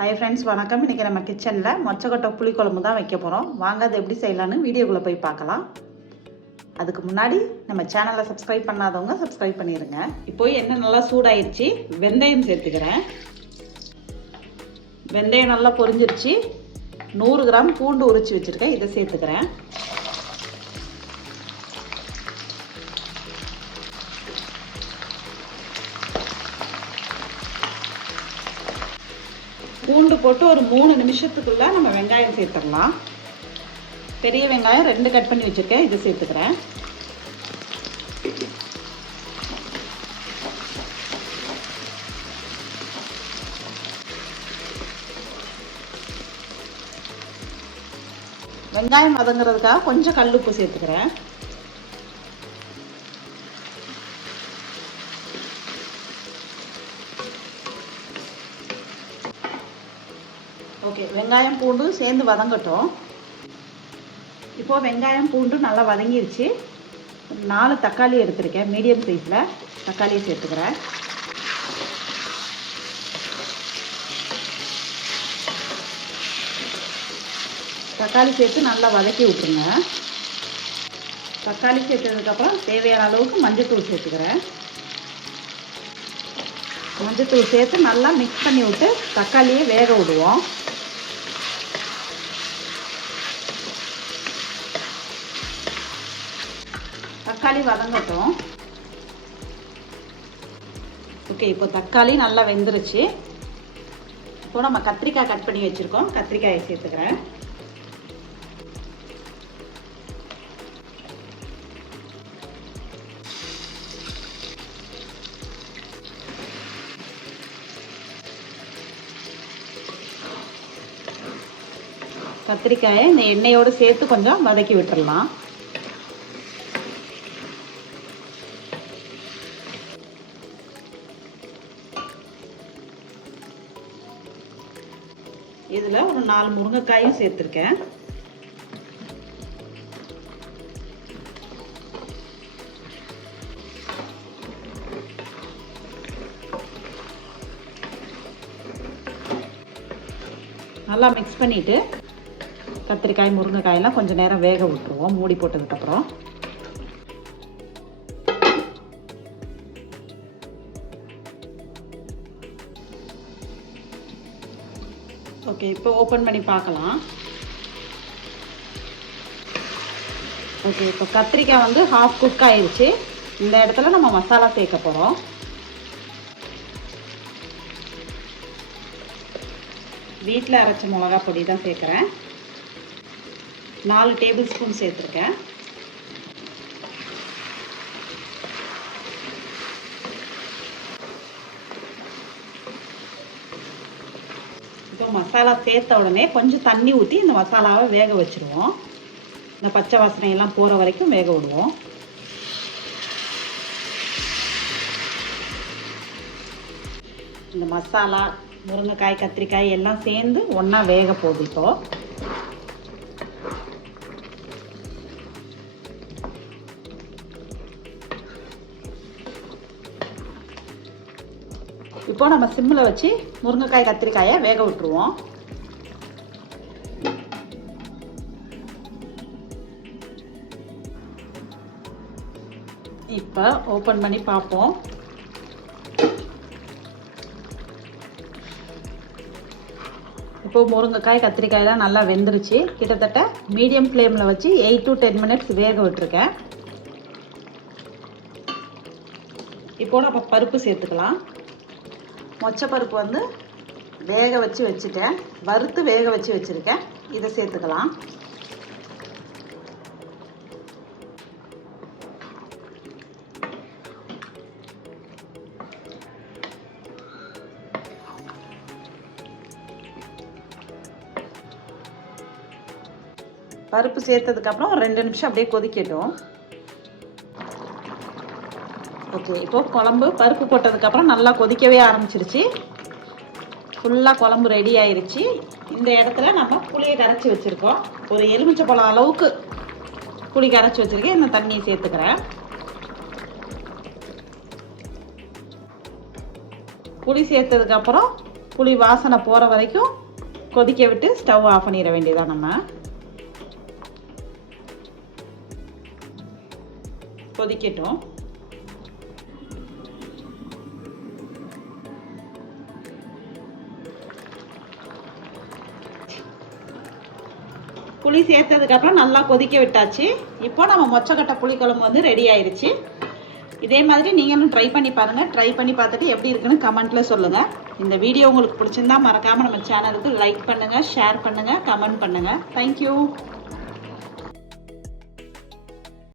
Hi friends, வணக்கம். இன்றைக்கி நம்ம கிச்சனில் மொச்சக்கொட்டை புளிக்குழம்பு தான் வைக்க போகிறோம். வாங்க அது எப்படி செய்யலான்னு வீடியோக்குள்ளே போய் பார்க்கலாம். அதுக்கு முன்னாடி நம்ம சேனலை சப்ஸ்கிரைப் பண்ணாதவங்க சப்ஸ்கிரைப் பண்ணிடுங்க. இப்போ எண்ணெய் நல்லா சூடாயிருச்சு, வெந்தயம் சேர்த்துக்கிறேன். வெந்தயம் நல்லா பொரிஞ்சிருச்சு. 100 கிராம் பூண்டு உரிச்சு வச்சுருக்கேன், இதை சேர்த்துக்கிறேன். பூண்டு போட்டு ஒரு 3 நிமிஷத்துக்குள்ள நம்ம வெங்காயம் சேர்த்துடலாம். பெரிய வெங்காயம் 2 கட் பண்ணி வச்சுருக்கேன், இதை சேர்த்துக்கிறேன். வெங்காயம் வதங்குறதுக்காக கொஞ்சம் கல்லுப்பு சேர்த்துக்கிறேன். ஓகே, வெங்காயம் பூண்டு சேர்ந்து வதங்கட்டும். இப்போது வெங்காயம் பூண்டு நல்லா வதங்கிருச்சு. 4 தக்காளி எடுத்துருக்கேன், மீடியம் சைஸில் தக்காளியை சேர்த்துக்கிறேன். தக்காளி சேர்த்து நல்லா வதக்கி விட்டுருங்க. தக்காளி சேர்த்ததுக்கப்புறம் தேவையான அளவுக்கு மஞ்சள்தூள் சேர்த்துக்கிறேன். மஞ்சள்தூள் சேர்த்து நல்லா மிக்ஸ் பண்ணி விட்டு தக்காளியை வேக விடுவோம். தக்காளி வதங்கட்டும். ஓகே, இப்போ தக்காளி நல்லா வெந்துருச்சு. இப்போ நம்ம கத்திரிக்காய் கட் பண்ணி வச்சுருக்கோம், கத்திரிக்காயை சேர்த்துக்கிறேன். கத்திரிக்காயை இந்த எண்ணெயோடு சேர்த்து கொஞ்சம் வதக்கி விட்டுடலாம். இதில் ஒரு 4 முருங்கைக்காயும் சேர்த்துருக்கேன். நல்லா மிக்ஸ் பண்ணிவிட்டு கத்திரிக்காய் முருங்கைக்காயெல்லாம் கொஞ்சம் நேரம் வேக விட்டுருவோம், மூடி போட்டதுக்கப்புறம். ஓகே, இப்போ ஓப்பன் பண்ணி பார்க்கலாம். ஓகே, இப்போ கத்திரிக்காய் வந்து ஹாஃப் குக் ஆயிடுச்சு. இந்த இடத்துல நம்ம மசாலா சேர்க்க போகிறோம். வீட்டில் அரைச்ச மிளகா பொடி தான் சேர்க்குறேன். 4 டேபிள் ஸ்பூன் சேர்த்துருக்கேன். இப்போ மசாலா சேர்த்த உடனே கொஞ்சம் தண்ணி ஊற்றி இந்த மசாலாவை வேக வச்சுருவோம். இந்த பச்சை வாசனையெல்லாம் போகிற வரைக்கும் வேக விடுவோம். இந்த மசாலா முருங்கைக்காய் கத்திரிக்காய் எல்லாம் சேர்ந்து ஒன்றா வேக போகுது. இப்போ நம்ம சிம்மில் வச்சு முருங்கைக்காய் கத்திரிக்காயை வேக விட்டுருவோம். இப்போ ஓப்பன் பண்ணி பார்ப்போம். இப்போ முருங்கைக்காய் கத்திரிக்காயெல்லாம் நல்லா வெந்துருச்சு. கிட்டத்தட்ட மீடியம் ஃப்ளேமில் வச்சு 8 to 10 மினிட்ஸ் வேக விட்டுருக்கேன். இப்போ நம்ம பருப்பு சேர்த்துக்கலாம். மொச்சப்பருப்பு வந்து வேக வச்சு வச்சுட்டேன், வறுத்து வேக வச்சு வச்சுருக்கேன், இதை சேர்த்துக்கலாம். பருப்பு சேர்த்ததுக்கப்புறம் ஒரு 2 நிமிஷம் அப்படியே கொதிக்கட்டும். ஓகே, இப்போ குழம்பு பருப்பு போட்டதுக்கப்புறம் நல்லா கொதிக்கவே ஆரம்பிச்சிருச்சு. ஃபுல்லாக குழம்பு ரெடி ஆயிடுச்சு. இந்த இடத்துல நம்ம புளியை கரைச்சி வச்சுருக்கோம். ஒரு எலுமிச்சைப்பழம் அளவுக்கு புளி கரைச்சி வச்சுருக்கேன். இந்த தண்ணியை சேர்த்துக்கிறேன். புளி சேர்த்ததுக்கப்புறம் புளி வாசனை போகிற வரைக்கும் கொதிக்க விட்டு ஸ்டவ் ஆஃப் பண்ணிட வேண்டியதான். நம்ம கொதிக்கட்டும். புளி சேர்த்ததுக்கப்புறம் நல்லா கொதிக்க விட்டாச்சு. இப்போ நம்ம மொச்சக்கொட்டை புளிக்குழம்பு வந்து ரெடி ஆயிடுச்சு. இதே மாதிரி நீங்களும் ட்ரை பண்ணி பாருங்கள். ட்ரை பண்ணி பார்த்துட்டு எப்படி இருக்குன்னு கமெண்ட்டில் சொல்லுங்கள். இந்த வீடியோ உங்களுக்கு பிடிச்சிருந்தா மறக்காமல் நம்ம சேனலுக்கு லைக் பண்ணுங்கள், ஷேர் பண்ணுங்கள், கமெண்ட் பண்ணுங்கள். தேங்க்யூ.